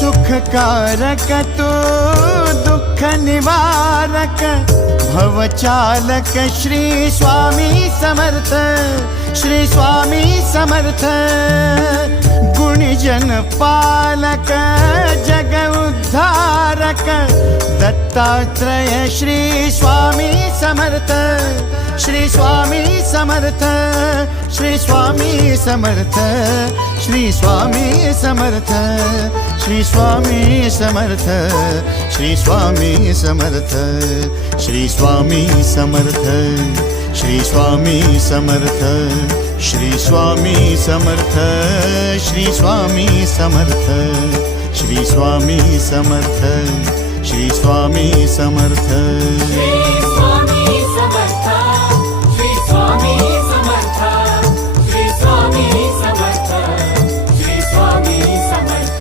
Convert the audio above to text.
सुखकारक तू दुःख निवारक भवचालक श्री स्वामी समर्थ, श्री स्वामी समर्थ। गुणीजन पालक जग उद्धारक दत्तात्रेय श्री स्वामी समर्थ, श्री स्वामी समर्थ, श्री स्वामी समर्थ, श्री स्वामी समर्थ, श्री स्वामी समर्थ, श्री स्वामी समर्थ, श्री स्वामी समर्थ, श्री स्वामी समर्थ, श्री स्वामी समर्थ, श्री स्वामी समर्थ, श्री स्वामी समर्थ, श्री स्वामी समर्थ, श्री स्वामी